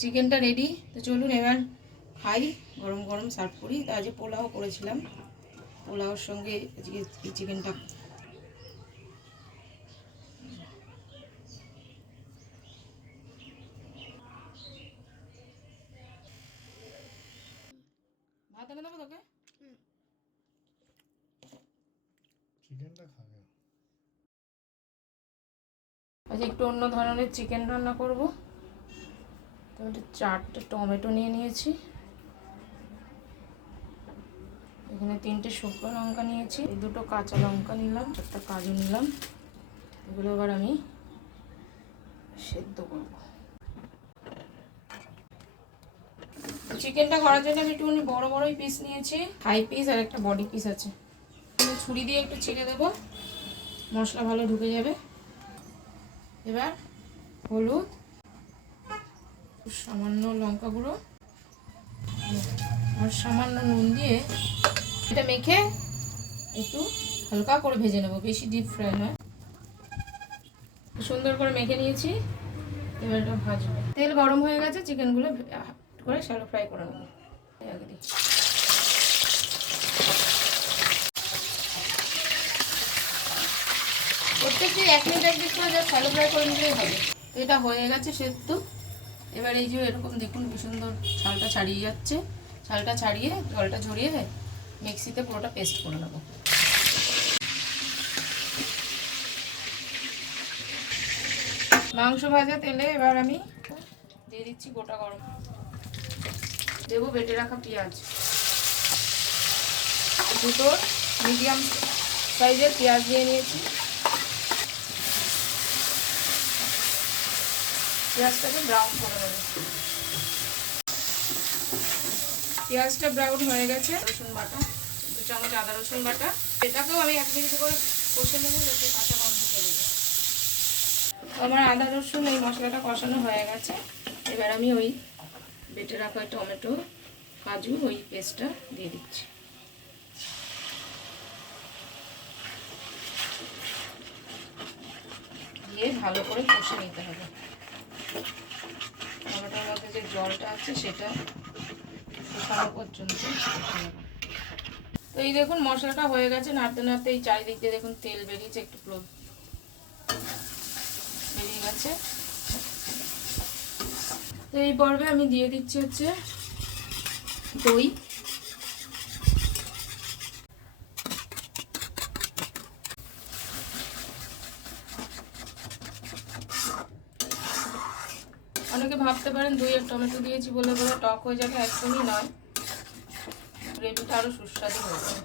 চিকেনটা রেডি। তো চলুন এবার খাই, গরম গরম সার্ভ করি। তো আজ পোলাও করেছিলাম, পোলাওর সঙ্গে আজকে এই চিকেনটা। ভাত এনে দেবো তোকে, চিকেনটা খাবে। আজ একটু অন্য ধরনের চিকেন রান্না করব। তো 4টে টমেটো নিয়ে নিয়েছি, এখানে 3টে শুকনো লঙ্কা নিয়েছি, 2টো কাঁচা লঙ্কা নিলাম, 4টা কাজু নিলাম। এগুলো এবার আমি সেদ্ধ করব। চিকেনটা করার জন্য আমি একটুখানি বড় বড়ই পিস নিয়েছি, থাই পিস আর একটা বডি পিস আছে। আমি ছুরি দিয়ে একটু ছিঁড়ে দেবো, মশলা ভালো ঢুকে যাবে। এবার হলুদ, সামান্য লঙ্কা গুঁড়ো আর সামান্য নুন দিয়ে এটা মেখে একটু হালকা করে ভেজে নেব, বেশি ডিপ ফ্রাই নয়। সুন্দর করে মেখে নিয়েছি, এবার এটা ভাজবো। তেল গরম হয়ে গেছে, চিকেনগুলো করে শ্যালো ফ্রাই করে নেবো। প্রত্যেকটি 1 মিনিট 1 মিনিট করে যা শ্যালো ফ্রাই করে নিলেই হবে। তো এটা হয়ে গেছে সেদ্ধ। এবার এই যে এরকম দেখুন কি সুন্দর ছালটা ছাড়িয়ে যাচ্ছে, ছালটা ছাড়িয়ে জলটা ঝরিয়ে মিক্সিতে পুরোটা পেস্ট করে নেব। মাংস ভাজা তেলে এবার আমি দিয়ে দিচ্ছি গোটা গরম, দেবো বেটে রাখা পেঁয়াজ, 2টো মিডিয়াম সাইজের পেঁয়াজ দিয়ে নিয়েছি। পেঁয়াজটাকে ব্রাউন করে নেব। পেঁয়াজটা ব্রাউন হয়ে গেছে। রসুন বাটা 2 চামচ, আদা রসুন বাটা, এটাকেও আমি 1 মিনিট করে কষে নেবো যাতে কাঁচা গন্ধ চলে যায়। আমার আদা রসুন এই মশলাটা কষানো হয়ে গেছে। এবার আমি ওই বেটে রাখা টমেটো, কাজু, ওই পেস্টটা দিয়ে দিচ্ছি। দিয়ে ভালো করে কষে নিতে হবে। টমেটোর মধ্যে যে জলটা আছে সেটা শুকানো পর্যন্ত কষে নেব। তো এই দেখুন মশলাটা হয়ে গেছে, নাড়তে নাড়তে এই চারিদিক দিয়ে দেখুন তেল বেরিয়েছে, একটু বেরিয়ে গেছে। তো এই পর্বে আমি দিয়ে দিচ্ছি হচ্ছে দই। অনেকে ভাবতে পারেন দই আর টমেটো দিয়েছি বলে বলে টক হয়ে যাবে, একদমই নয়, গ্রেভিটা আরও সুস্বাদু হয়ে যাবে।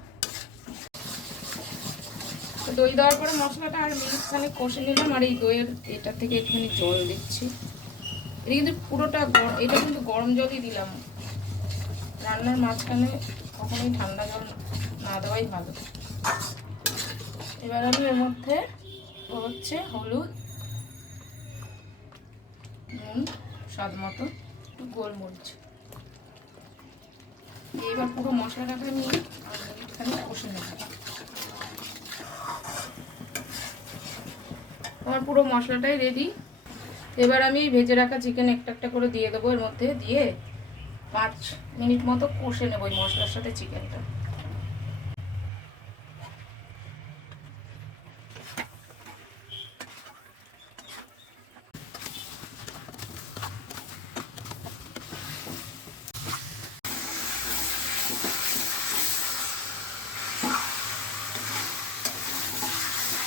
তো দই দেওয়ার পরে মশলাটা আর মিনিটখানে কষে নিলাম, আর এই দইয়ের এটা থেকে একটুখানি জল দিচ্ছি। এটা কিন্তু পুরোটা এটা কিন্তু গরম জলই দিলাম, রান্নার মাঝখানে কখনোই ঠান্ডা জল না দেওয়াই ভালো। এবার আমি এর মধ্যে হচ্ছে হলুদ, নুন স্বাদ মতো, একটু গোলমরিচ, এবার পুরো মশলাটাকে আমি একটুখানি কষে নেব। আমার পুরো মশলাটাই রেডি। এবার আমি ভেজে রাখা চিকেন একটা একটা করে দিয়ে দেবো এর মধ্যে, দিয়ে 5 মিনিট মতো কষে নেব ওই মশলার সাথে চিকেনটা।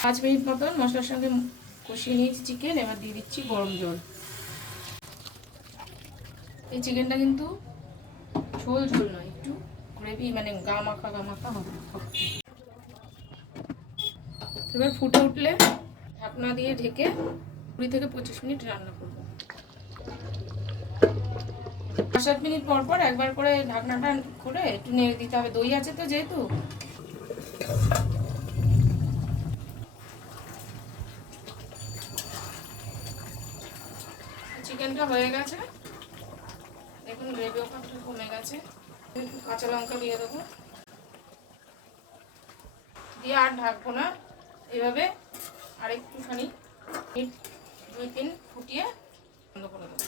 পাঁচ মিনিট মতন মশলার সঙ্গে কষিয়ে নিয়েছি চিকেন। এবার দিয়ে দিচ্ছি গরম জল। এই চিকেনটা কিন্তু ঝোল ঝোল নয়, একটু গ্রেভি, মানে গা মাখা হবে। এবার ফুটে উঠলে ঢাকনা দিয়ে ঢেকে 20 থেকে 25 মিনিট রান্না করব। 5-7 মিনিট পর পর একবার করে ঢাকনাটা খুলে একটু নেড়ে দিতে হবে, দই আছে তো যেহেতু। চিকেনটা হয়ে গেছে, দেখুন গ্রেভি ওখানটা কমে গেছে। একটু কাঁচা লঙ্কা দিয়ে দেবো, দিয়ে আর ঢাকবো না, এভাবে আর একটুখানি 2-3 ফুটিয়ে বন্ধ করে দেবো।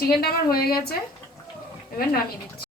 চিকেনটা আমার হয়ে গেছে, এবার নামিয়ে দিচ্ছি।